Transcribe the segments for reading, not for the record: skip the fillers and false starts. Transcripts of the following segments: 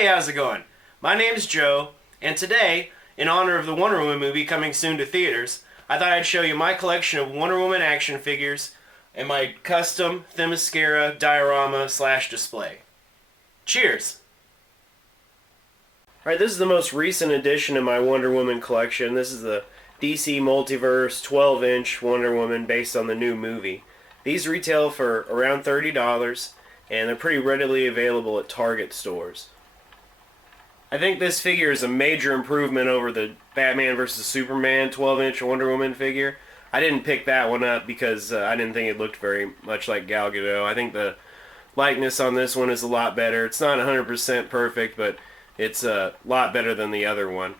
Hey, how's it going? My name's Joe, and today, in honor of the Wonder Woman movie coming soon to theaters, I thought I'd show you my collection of Wonder Woman action figures and my custom Themyscira diorama / display. Cheers! Alright, this is the most recent addition in my Wonder Woman collection. This is the DC Multiverse 12-inch Wonder Woman based on the new movie. These retail for around $30, and they're pretty readily available at Target stores. I think this figure is a major improvement over the Batman vs. Superman 12-inch Wonder Woman figure. I didn't pick that one up because I didn't think it looked very much like Gal Gadot. I think the likeness on this one is a lot better. It's not 100% perfect, but it's a lot better than the other one.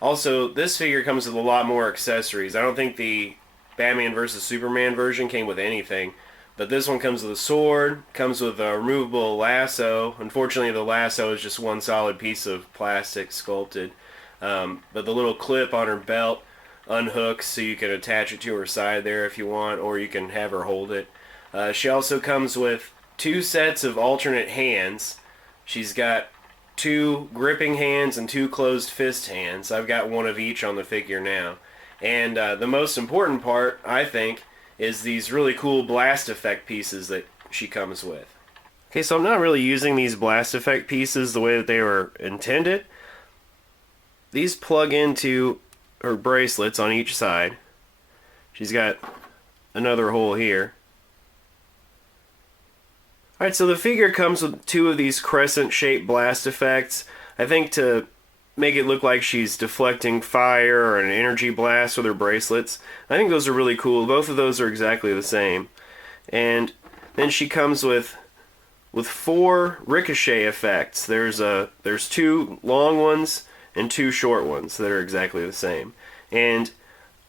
Also, this figure comes with a lot more accessories. I don't think the Batman vs. Superman version came with anything. But this one comes with a sword, comes with a removable lasso. Unfortunately, the lasso is just one solid piece of plastic sculpted. But the little clip on her belt unhooks so you can attach it to her side there if you want, or you can have her hold it. She also comes with 2 sets of alternate hands. She's got 2 gripping hands and 2 closed fist hands. I've got one of each on the figure now. And the most important part, I think, is these really cool blast effect pieces that she comes with. Okay, so I'm not really using these blast effect pieces the way that they were intended. These plug into her bracelets on each side. She's got another hole here. Alright, so the figure comes with 2 of these crescent-shaped blast effects. I think to make it look like she's deflecting fire or an energy blast with her bracelets. I think those are really cool. Both of those are exactly the same. And then she comes with 4 ricochet effects. There's 2 long ones and 2 short ones that are exactly the same. And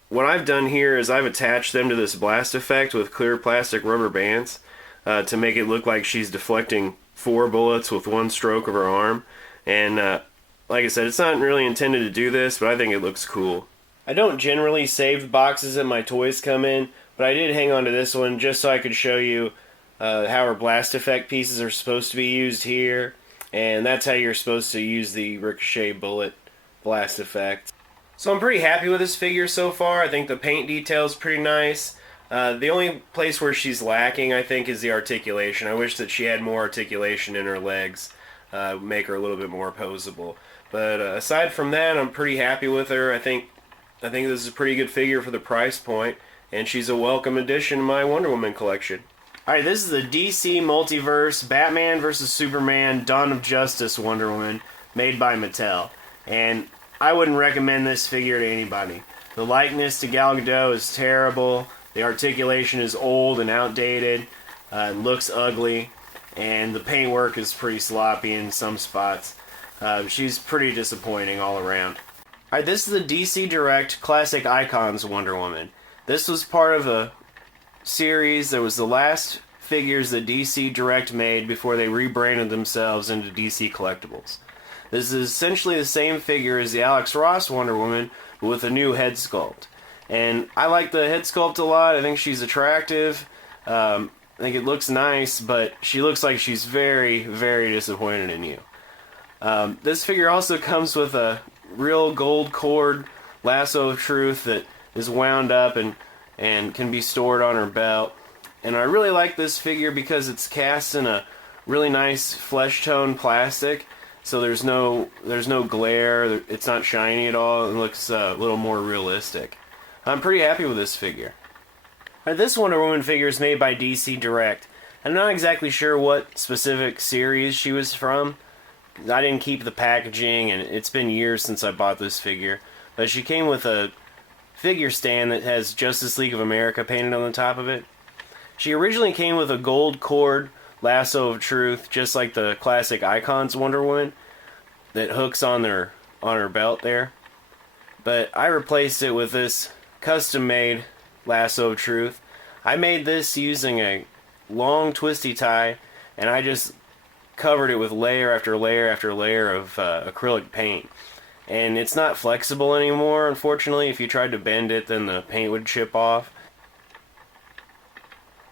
what I've done here is I've attached them to this blast effect with clear plastic rubber bands to make it look like she's deflecting 4 bullets with one stroke of her arm. And like I said, it's not really intended to do this, but I think it looks cool. I don't generally save boxes that my toys come in, but I did hang on to this one just so I could show you how our blast effect pieces are supposed to be used here, and that's how you're supposed to use the ricochet bullet blast effect. So I'm pretty happy with this figure so far. I think the paint detail is pretty nice. The only place where she's lacking, I think, is the articulation. I wish that she had more articulation in her legs, make her a little bit more posable. But aside from that, I'm pretty happy with her. I think this is a pretty good figure for the price point, and she's a welcome addition to my Wonder Woman collection. Alright, this is the DC Multiverse Batman vs. Superman Dawn of Justice Wonder Woman made by Mattel. And I wouldn't recommend this figure to anybody. The likeness to Gal Gadot is terrible. The articulation is old and outdated. It looks ugly. And the paintwork is pretty sloppy in some spots. She's pretty disappointing all around. Alright, this is the DC Direct Classic Icons Wonder Woman. This was part of a series that was the last figures that DC Direct made before they rebranded themselves into DC Collectibles. This is essentially the same figure as the Alex Ross Wonder Woman, but with a new head sculpt. And I like the head sculpt a lot. I think she's attractive. I think it looks nice, but she looks like she's very, very disappointed in you. This figure also comes with a real gold cord lasso of truth that is wound up and can be stored on her belt. And I really like this figure because it's cast in a really nice flesh tone plastic, so there's no glare, it's not shiny at all, it looks a little more realistic. I'm pretty happy with this figure. Alright, this Wonder Woman figure is made by DC Direct. I'm not exactly sure what specific series she was from. I didn't keep the packaging, and it's been years since I bought this figure. But she came with a figure stand that has Justice League of America painted on the top of it. She originally came with a gold cord lasso of truth, just like the classic Icons Wonder Woman, that hooks on her belt there. But I replaced it with this custom-made lasso of truth. I made this using a long twisty tie, and I just covered it with layer after layer after layer of acrylic paint. And it's not flexible anymore, unfortunately. If you tried to bend it, then the paint would chip off.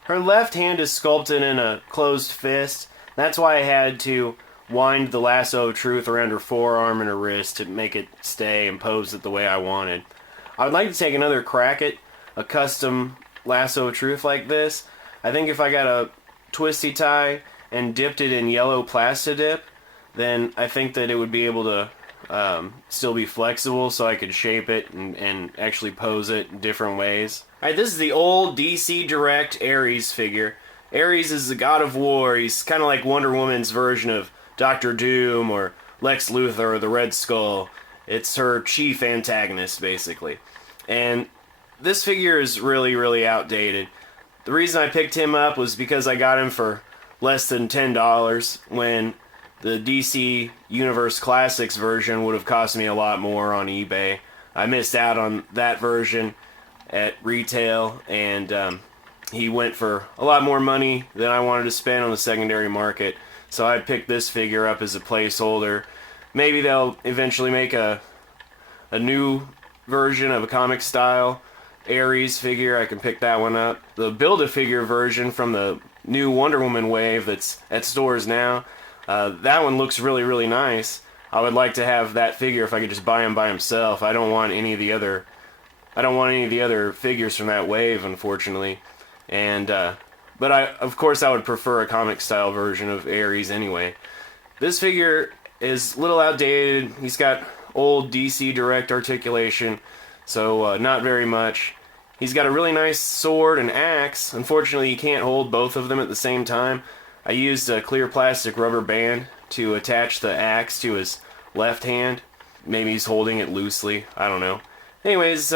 Her left hand is sculpted in a closed fist. That's why I had to wind the lasso of truth around her forearm and her wrist to make it stay and pose it the way I wanted. I would like to take another crack at a custom lasso of truth like this. I think if I got a twisty tie and dipped it in yellow Plastidip, then I think that it would be able to still be flexible, so I could shape it and actually pose it in different ways. Alright, this is the old DC Direct Ares figure. Ares is the god of war. He's kind of like Wonder Woman's version of Doctor Doom or Lex Luthor or the Red Skull. It's her chief antagonist, basically. And this figure is really, really outdated. The reason I picked him up was because I got him for less than $10 when the DC Universe Classics version would have cost me a lot more on eBay. I missed out on that version at retail, and he went for a lot more money than I wanted to spend on the secondary market. So I picked this figure up as a placeholder. Maybe they'll eventually make a new version of a comic style Ares figure. I can pick that one up. The Build-A-Figure version from the new Wonder Woman wave that's at stores now, that one looks really, really nice. I would like to have that figure if I could just buy him by himself. I don't want any of the other figures from that wave, unfortunately. And but of course I would prefer a comic style version of Ares anyway. This figure is a little outdated. He's got old DC Direct articulation, so not very much. He's got a really nice sword and axe. Unfortunately, you can't hold both of them at the same time. I used a clear plastic rubber band to attach the axe to his left hand. Maybe he's holding it loosely. I don't know. Anyways,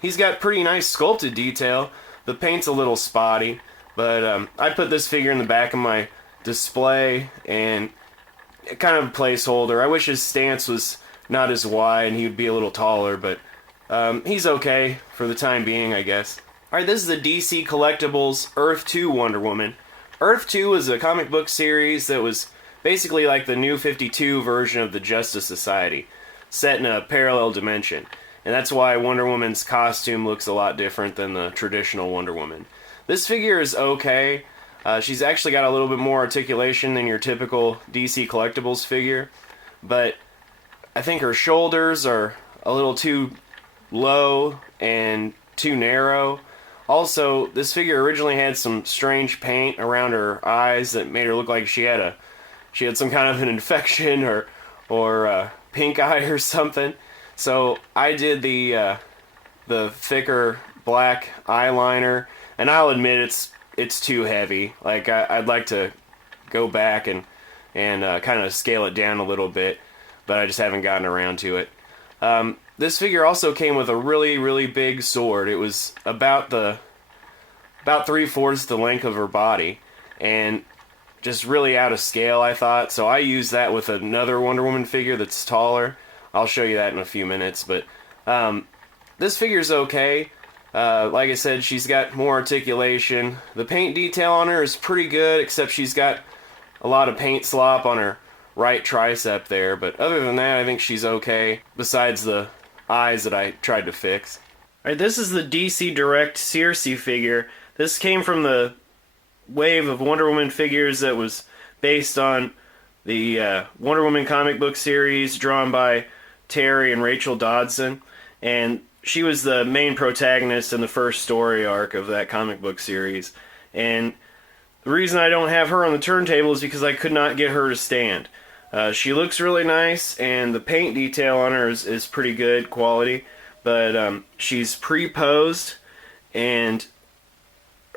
he's got pretty nice sculpted detail. The paint's a little spotty, but I put this figure in the back of my display and kind of a placeholder. I wish his stance was not as wide and he would be a little taller, but he's okay for the time being, I guess. Alright, this is the DC Collectibles Earth 2 Wonder Woman. Earth 2 was a comic book series that was basically like the New 52 version of the Justice Society, set in a parallel dimension. And that's why Wonder Woman's costume looks a lot different than the traditional Wonder Woman. This figure is okay. She's actually got a little bit more articulation than your typical DC Collectibles figure, but I think her shoulders are a little too low and too narrow. Also, this figure originally had some strange paint around her eyes that made her look like she had some kind of an infection or pink eye or something. So I did the thicker black eyeliner, and I'll admit it's too heavy. Like I'd like to go back and kind of scale it down a little bit, but I just haven't gotten around to it. This figure also came with a really, really big sword. It was about 3/4 the length of her body, and just really out of scale, I thought. So I used that with another Wonder Woman figure that's taller. I'll show you that in a few minutes, but this figure's okay. Like I said, she's got more articulation. The paint detail on her is pretty good, except she's got a lot of paint slop on her right tricep there, but other than that, I think she's okay, besides the eyes that I tried to fix. Alright, this is the DC Direct Circe figure. This came from the wave of Wonder Woman figures that was based on the Wonder Woman comic book series drawn by Terry and Rachel Dodson, and she was the main protagonist in the first story arc of that comic book series. And the reason I don't have her on the turntable is because I could not get her to stand. She looks really nice, and the paint detail on her is pretty good quality, but she's pre-posed, and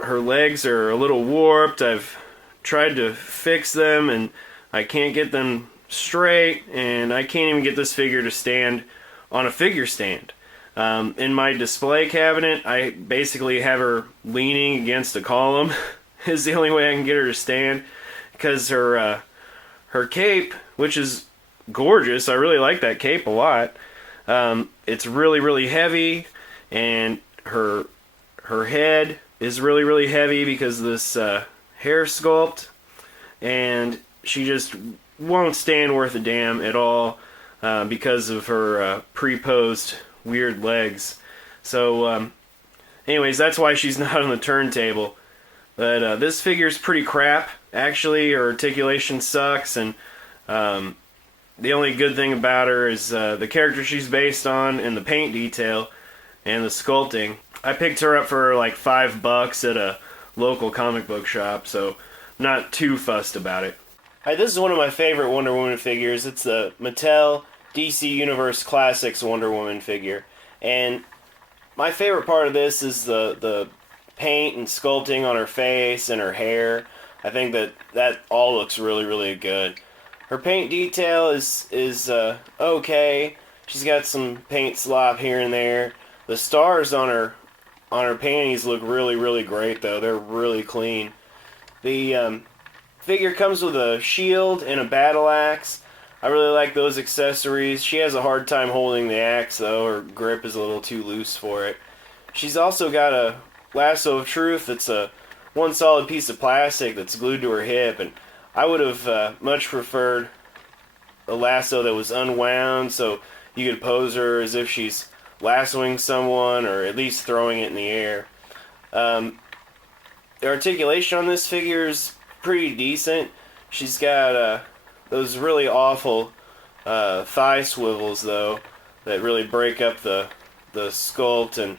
her legs are a little warped. I've tried to fix them, and I can't get them straight, and I can't even get this figure to stand on a figure stand. In my display cabinet, I basically have her leaning against a column is the only way I can get her to stand, because her cape, which is gorgeous, I really like that cape a lot, it's really, really heavy, and her head is really, really heavy because of this hair sculpt, and she just won't stand worth a damn at all because of her pre-posed weird legs. So anyways, that's why she's not on the turntable. But this figure's pretty crap, actually. Her articulation sucks, and The only good thing about her is the character she's based on and the paint detail and the sculpting. I picked her up for like $5 at a local comic book shop, so not too fussed about it. Alright, this is one of my favorite Wonder Woman figures. It's the Mattel DC Universe Classics Wonder Woman figure. And my favorite part of this is the paint and sculpting on her face and her hair. I think that all looks really, really good. Her paint detail is okay. She's got some paint slop here and there. The stars on her panties look really, really great, though. They're really clean. The figure comes with a shield and a battle axe. I really like those accessories. She has a hard time holding the axe, though. Her grip is a little too loose for it. She's also got a lasso of truth. It's a one solid piece of plastic that's glued to her hip, and I would have much preferred a lasso that was unwound so you could pose her as if she's lassoing someone or at least throwing it in the air. The articulation on this figure is pretty decent. She's got those really awful thigh swivels, though, that really break up the sculpt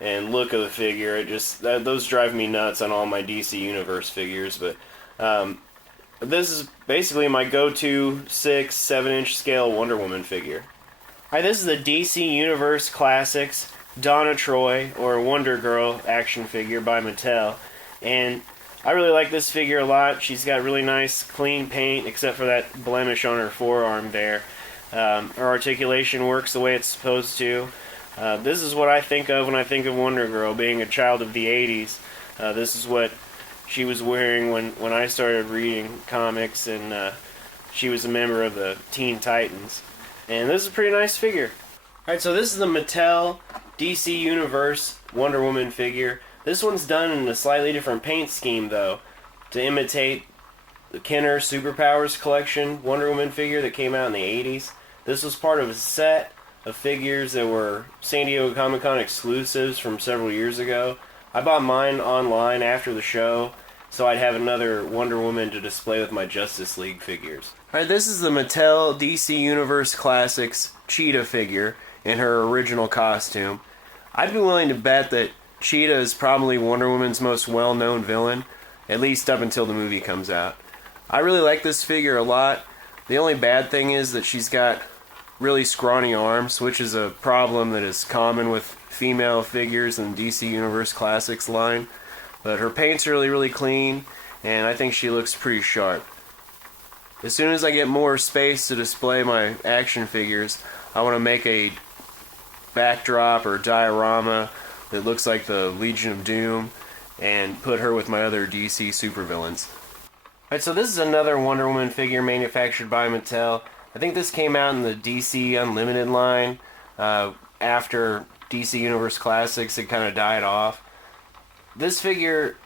and look of the figure. Those drive me nuts on all my DC Universe figures, but this is basically my go-to 6-7-inch scale Wonder Woman figure. Alright, this is the DC Universe Classics Donna Troy, or Wonder Girl, action figure by Mattel. And I really like this figure a lot. She's got really nice, clean paint, except for that blemish on her forearm there. Her articulation works the way it's supposed to. This is what I think of when I think of Wonder Girl, being a child of the 80s. This is what she was wearing when I started reading comics, and she was a member of the Teen Titans. And this is a pretty nice figure. Alright, so this is the Mattel DC Universe Wonder Woman figure. This one's done in a slightly different paint scheme, though, to imitate the Kenner Superpowers collection Wonder Woman figure that came out in the 80s. This was part of a set of figures that were San Diego Comic-Con exclusives from several years ago. I bought mine online after the show, so I'd have another Wonder Woman to display with my Justice League figures. Alright, this is the Mattel DC Universe Classics Cheetah figure in her original costume. I'd be willing to bet that Cheetah is probably Wonder Woman's most well-known villain, at least up until the movie comes out. I really like this figure a lot. The only bad thing is that she's got really scrawny arms, which is a problem that is common with female figures in the DC Universe Classics line. But her paint's really, really clean, and I think she looks pretty sharp. As soon as I get more space to display my action figures, I want to make a backdrop or diorama that looks like the Legion of Doom and put her with my other DC supervillains. Alright, so this is another Wonder Woman figure manufactured by Mattel. I think this came out in the DC Unlimited line after DC Universe Classics had kind of died off. This figure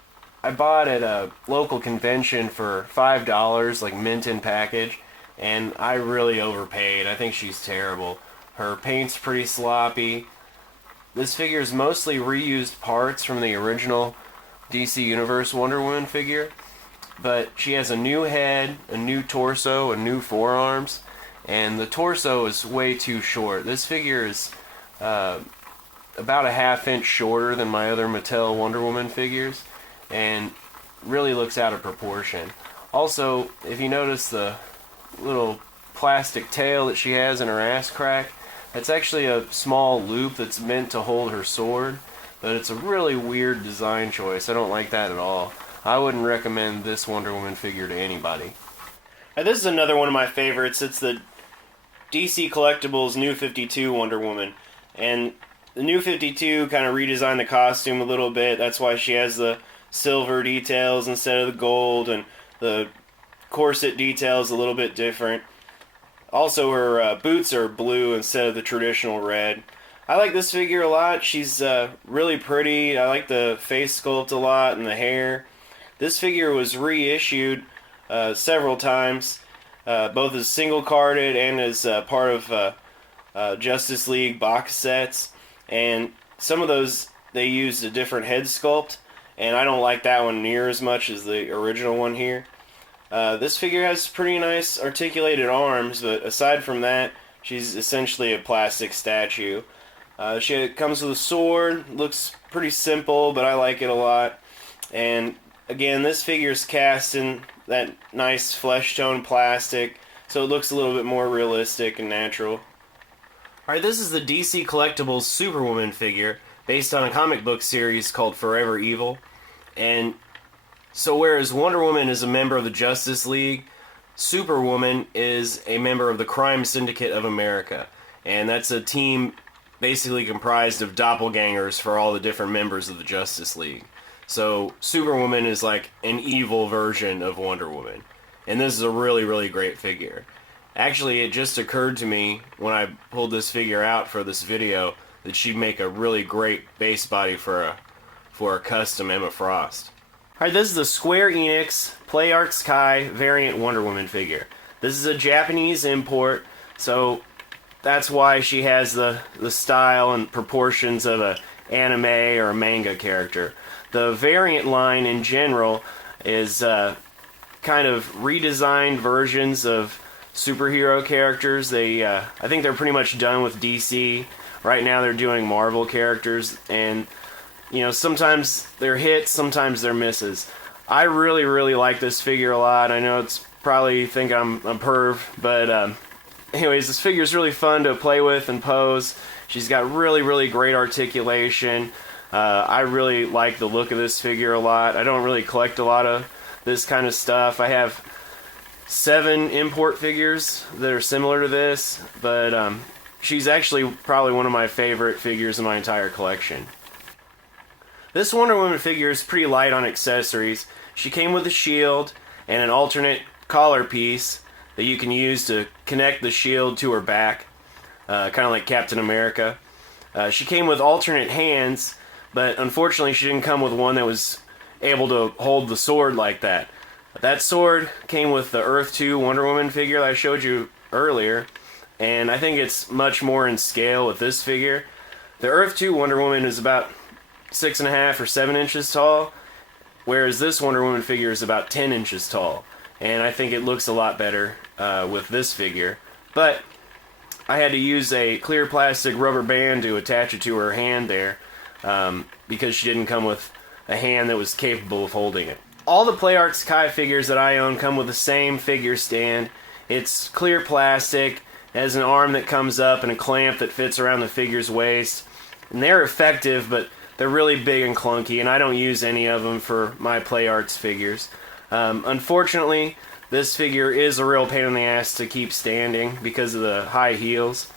I bought at a local convention for $5, like mint in package, and I really overpaid. I think she's terrible. Her paint's pretty sloppy. This figure is mostly reused parts from the original DC Universe Wonder Woman figure, but she has a new head, a new torso, and new forearms, and the torso is way too short. This figure is about a half-inch shorter than my other Mattel Wonder Woman figures, and really looks out of proportion. Also, if you notice the little plastic tail that she has in her ass crack, it's actually a small loop that's meant to hold her sword, but it's a really weird design choice. I don't like that at all. I wouldn't recommend this Wonder Woman figure to anybody. Now, this is another one of my favorites. It's the DC Collectibles New 52 Wonder Woman. And the New 52 kind of redesigned the costume a little bit. That's why she has the silver details instead of the gold, and the corset details a little bit different. Also, her boots are blue instead of the traditional red. I like this figure a lot. She's really pretty. I like the face sculpt a lot and the hair. This figure was reissued several times, both as single-carded and as part of Justice League box sets. And some of those, they used a different head sculpt, and I don't like that one near as much as the original one here. This figure has pretty nice articulated arms, but aside from that, she's essentially a plastic statue. She comes with a sword, looks pretty simple, but I like it a lot. And again, this figure's cast in that nice flesh tone plastic, so it looks a little bit more realistic and natural. Alright, this is the DC Collectibles Superwoman figure, based on a comic book series called Forever Evil. And so whereas Wonder Woman is a member of the Justice League, Superwoman is a member of the Crime Syndicate of America. And that's a team basically comprised of doppelgangers for all the different members of the Justice League. So Superwoman is like an evil version of Wonder Woman. And this is a really, really great figure. Actually, it just occurred to me when I pulled this figure out for this video that she'd make a really great base body for a custom Emma Frost. Alright, this is the Square Enix Play Arts Kai variant Wonder Woman figure. This is a Japanese import, so that's why she has the style and proportions of an anime or a manga character. The variant line in general is kind of redesigned versions of superhero characters. I think they're pretty much done with DC. Right now they're doing Marvel characters, and you know, sometimes they're hits, sometimes they're misses. I really, really like this figure a lot. I know it's probably think I'm a perv, but anyways, this figure is really fun to play with and pose. She's got really, really great articulation. I really like the look of this figure a lot. I don't really collect a lot of this kind of stuff. I have 7 import figures that are similar to this, but she's actually probably one of my favorite figures in my entire collection. This Wonder Woman figure is pretty light on accessories. She came with a shield and an alternate collar piece that you can use to connect the shield to her back, kind of like Captain America. She came with alternate hands, but unfortunately she didn't come with one that was able to hold the sword like that. That sword came with the Earth 2 Wonder Woman figure that I showed you earlier, and I think it's much more in scale with this figure. The Earth 2 Wonder Woman is about 6.5 or 7 inches tall, whereas this Wonder Woman figure is about 10 inches tall. And I think it looks a lot better with this figure. But I had to use a clear plastic rubber band to attach it to her hand there, because she didn't come with a hand that was capable of holding it. All the Play Arts Kai figures that I own come with the same figure stand. It's clear plastic, has an arm that comes up and a clamp that fits around the figure's waist. And they're effective, but they're really big and clunky, and I don't use any of them for my Play Arts figures. Unfortunately, this figure is a real pain in the ass to keep standing because of the high heels.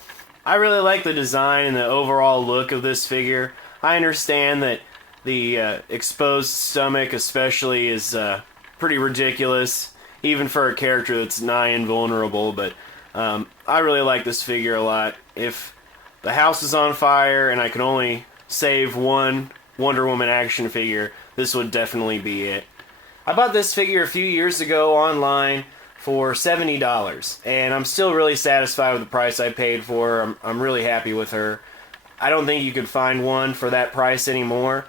I really like the design and the overall look of this figure. I understand that the exposed stomach especially is pretty ridiculous, even for a character that's nigh invulnerable, but I really like this figure a lot. If the house is on fire and I can only save one Wonder Woman action figure, this would definitely be it. I bought this figure a few years ago online for $70, and I'm still really satisfied with the price I paid for her. I'm really happy with her. I don't think you could find one for that price anymore.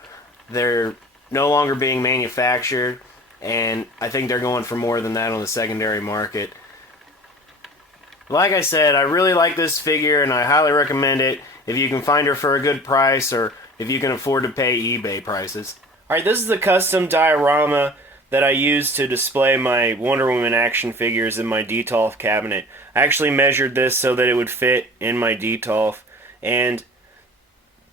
They're no longer being manufactured, and I think they're going for more than that on the secondary market. Like I said, I really like this figure, and I highly recommend it if you can find her for a good price, or if you can afford to pay eBay prices. Alright, this is the custom diorama that I use to display my Wonder Woman action figures in my Detolf cabinet. I actually measured this so that it would fit in my Detolf, and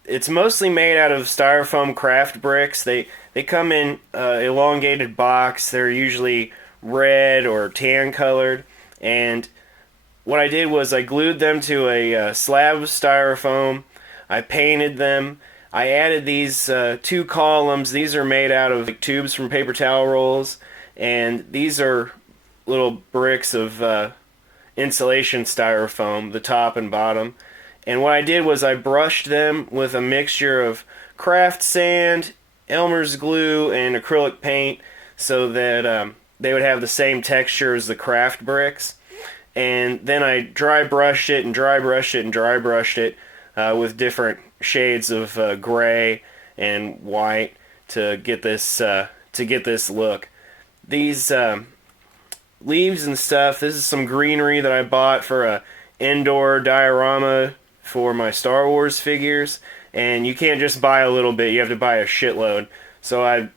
it's mostly made out of styrofoam craft bricks. They come in elongated box. They're usually red or tan colored, and what I did was I glued them to a slab of styrofoam. I painted them. I added these 2 columns. These are made out of tubes from paper towel rolls, and these are little bricks of insulation styrofoam, the top and bottom. And what I did was I brushed them with a mixture of craft sand, Elmer's glue, and acrylic paint so that they would have the same texture as the craft bricks. And then I dry brushed it and dry brushed it and dry brushed it with different shades of gray and white to get this look. These leaves and stuff. This is some greenery that I bought for a indoor diorama for my Star Wars figures. And you can't just buy a little bit, you have to buy a shitload. So I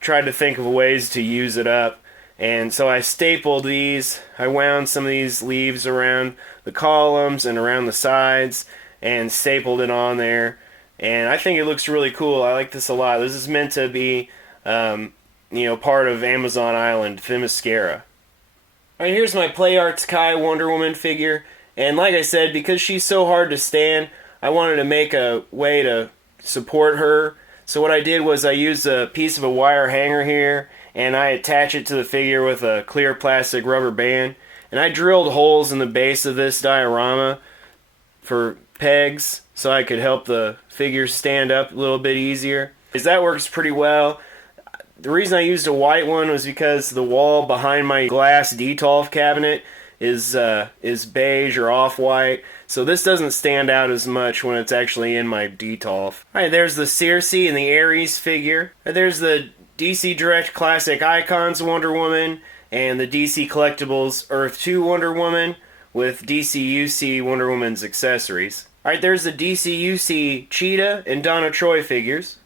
tried to think of ways to use it up. And so I stapled these. I wound some of these leaves around the columns and around the sides and stapled it on there. And I think it looks really cool. I like this a lot. This is meant to be, part of Amazon Island, Themyscira. Alright, here's my Play Arts Kai Wonder Woman figure. And like I said, because she's so hard to stand, I wanted to make a way to support her. So what I did was I used a piece of a wire hanger here, and I attach it to the figure with a clear plastic rubber band. And I drilled holes in the base of this diorama for pegs so I could help the figure stand up a little bit easier. Because that works pretty well. The reason I used a white one was because the wall behind my glass Detolf cabinet is beige or off-white, so this doesn't stand out as much when it's actually in my Detolf. Alright, there's the Circe and the Ares figure. There's the DC Direct Classic Icons Wonder Woman and the DC Collectibles Earth 2 Wonder Woman with DCUC Wonder Woman's accessories. Alright, there's the DCUC Cheetah and Donna Troy figures.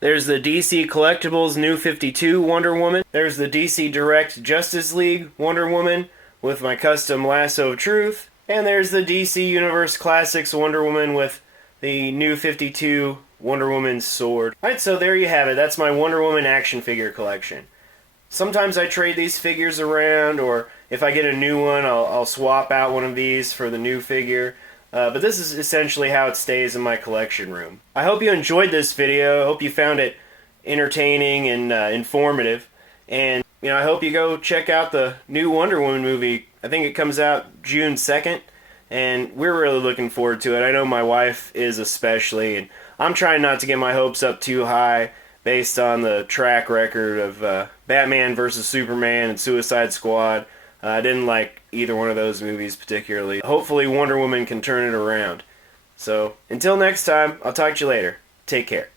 There's the DC Collectibles New 52 Wonder Woman. There's the DC Direct Justice League Wonder Woman with my custom Lasso of Truth. And there's the DC Universe Classics Wonder Woman with the New 52 Wonder Woman's sword. Alright, so there you have it. That's my Wonder Woman action figure collection. Sometimes I trade these figures around, or if I get a new one, I'll swap out one of these for the new figure. But this is essentially how it stays in my collection room. I hope you enjoyed this video. I hope you found it entertaining and informative. And I hope you go check out the new Wonder Woman movie. I think it comes out June 2nd, and we're really looking forward to it. I know my wife is especially, and I'm trying not to get my hopes up too high based on the track record of Batman vs. Superman and Suicide Squad. I didn't like either one of those movies particularly. Hopefully Wonder Woman can turn it around. So, until next time, I'll talk to you later. Take care.